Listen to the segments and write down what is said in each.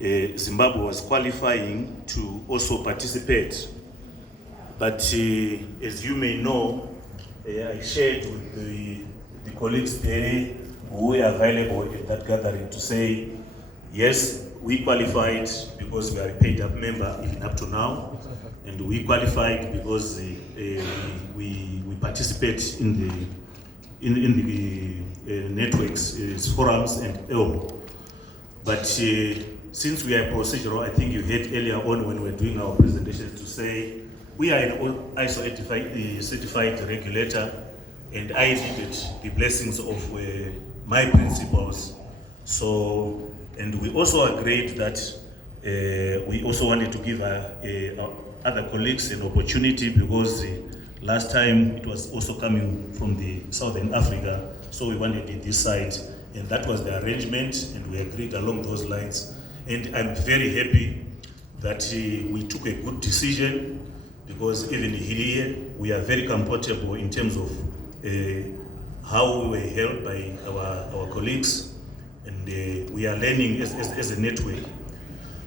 Zimbabwe was qualifying to also participate. But as you may know, I shared with the colleagues there who were available at that gathering to say, yes, we qualified because we are a paid up member even up to now, and we qualified because we participate in the networks, forums and all. But since we are procedural, I think you heard earlier on when we were doing our presentations to say we are an ISO certified regulator, and I needed the blessings of my principals. So, and we also agreed that we also wanted to give other colleagues an opportunity, because last time it was also coming from the Southern Africa, so we wanted it this side, and that was the arrangement, and we agreed along those lines. And I'm very happy that we took a good decision, because even here we are very comfortable in terms of how we were held by our colleagues, and we are learning as a network.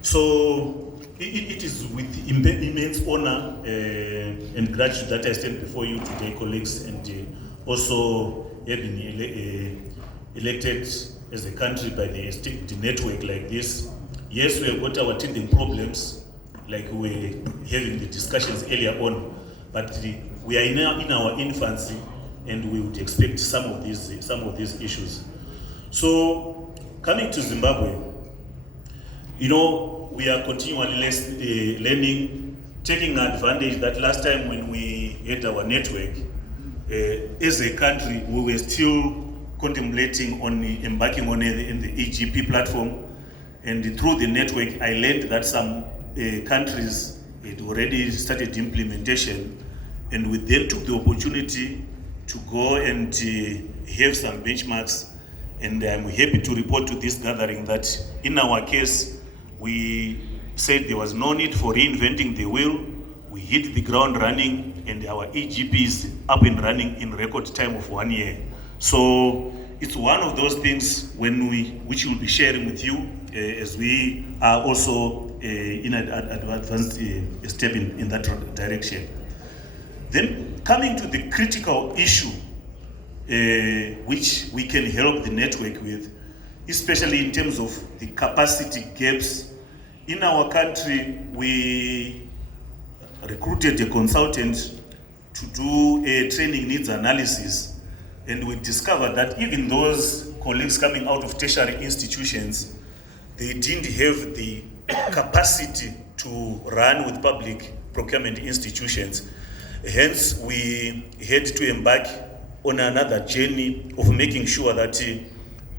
So it is with immense honor and gratitude that I stand before you today, colleagues, and also having elected as a country by the network like this. Yes, we have got our teething problems, like we were having the discussions earlier on, but we are in our infancy, and we would expect some of these issues. So, coming to Zimbabwe, you know, we are continually learning, taking advantage that last time when we had our network, as a country, we were still contemplating on embarking on the EGP platform, and through the network, I learned that some countries had already started implementation, and we then took the opportunity to go and have some benchmarks. And I'm happy to report to this gathering that in our case, we said there was no need for reinventing the wheel. We hit the ground running, and our EGP is up and running in record time of 1 year. So it's one of those things which we'll be sharing with you as we are also in an advanced step in that direction. Then coming to the critical issue which we can help the network with, especially in terms of the capacity gaps. In our country, we recruited a consultant to do a training needs analysis, and we discovered that even those colleagues coming out of tertiary institutions, they didn't have the capacity to run with public procurement institutions. Hence, we had to embark on another journey of making sure that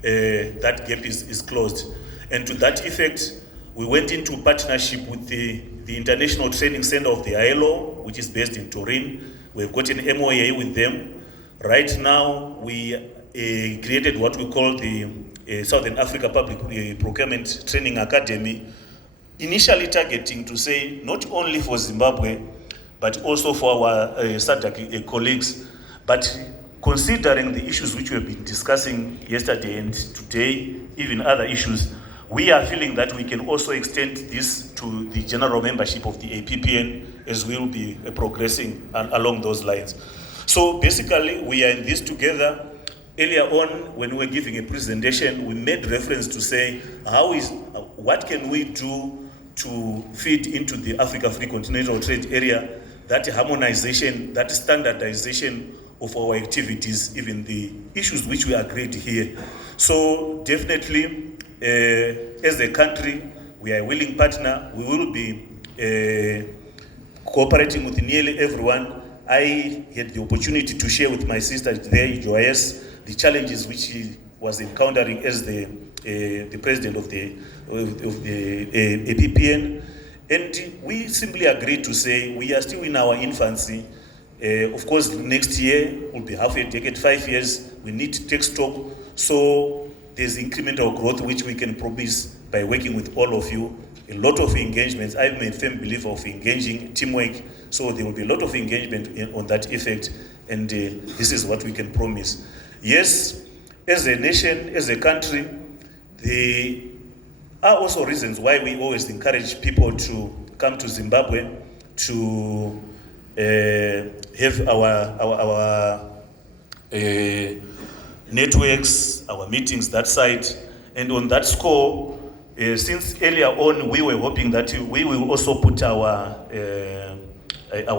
that gap is closed. And to that effect, we went into partnership with the International Training Center of the ILO, which is based in Turin. We've got an MOA with them. Right now, we created what we call the Southern Africa Public Procurement Training Academy, initially targeting to say not only for Zimbabwe, but also for our SADC colleagues. But considering the issues which we have been discussing yesterday and today, even other issues, we are feeling that we can also extend this to the general membership of the APPN as we will be progressing along those lines. So basically, we are in this together. Earlier on, when we were giving a presentation, we made reference to say, what can we do to feed into the Africa Free Continental Trade Area, that harmonization, that standardization of our activities, even the issues which we agreed here. So definitely, as a country, we are a willing partner. We will be cooperating with nearly everyone. I had the opportunity to share with my sister there, Joyce, the challenges which he was encountering as the president of the APPN. And we simply agreed to say we are still in our infancy. Of course, next year will be half a decade, 5 years. We need to take stock. So there's incremental growth which we can promise by working with all of you. A lot of engagements. I'm a firm believer of engaging teamwork. So there will be a lot of engagement on that effect. And this is what we can promise. Yes, as a nation, as a country, are also reasons why we always encourage people to come to Zimbabwe to have our networks, our meetings that side. And on that score, since earlier on we were hoping that we will also put our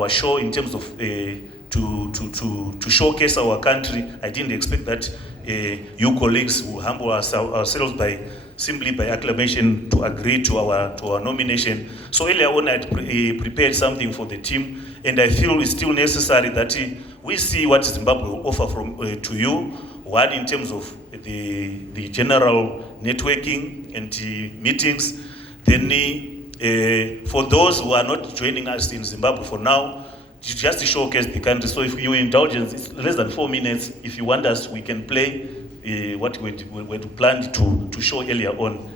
show in terms of to showcase our country. I didn't expect that you colleagues will humble ourselves by simply by acclamation to agree to our nomination. So earlier on I prepared something for the team, and I feel it's still necessary that we see what Zimbabwe will offer to you. One, in terms of the general networking and meetings. Then for those who are not joining us in Zimbabwe for now, just to showcase the country. So if you indulgence, it's less than 4 minutes. If you want us, we can play what we planned to show earlier on.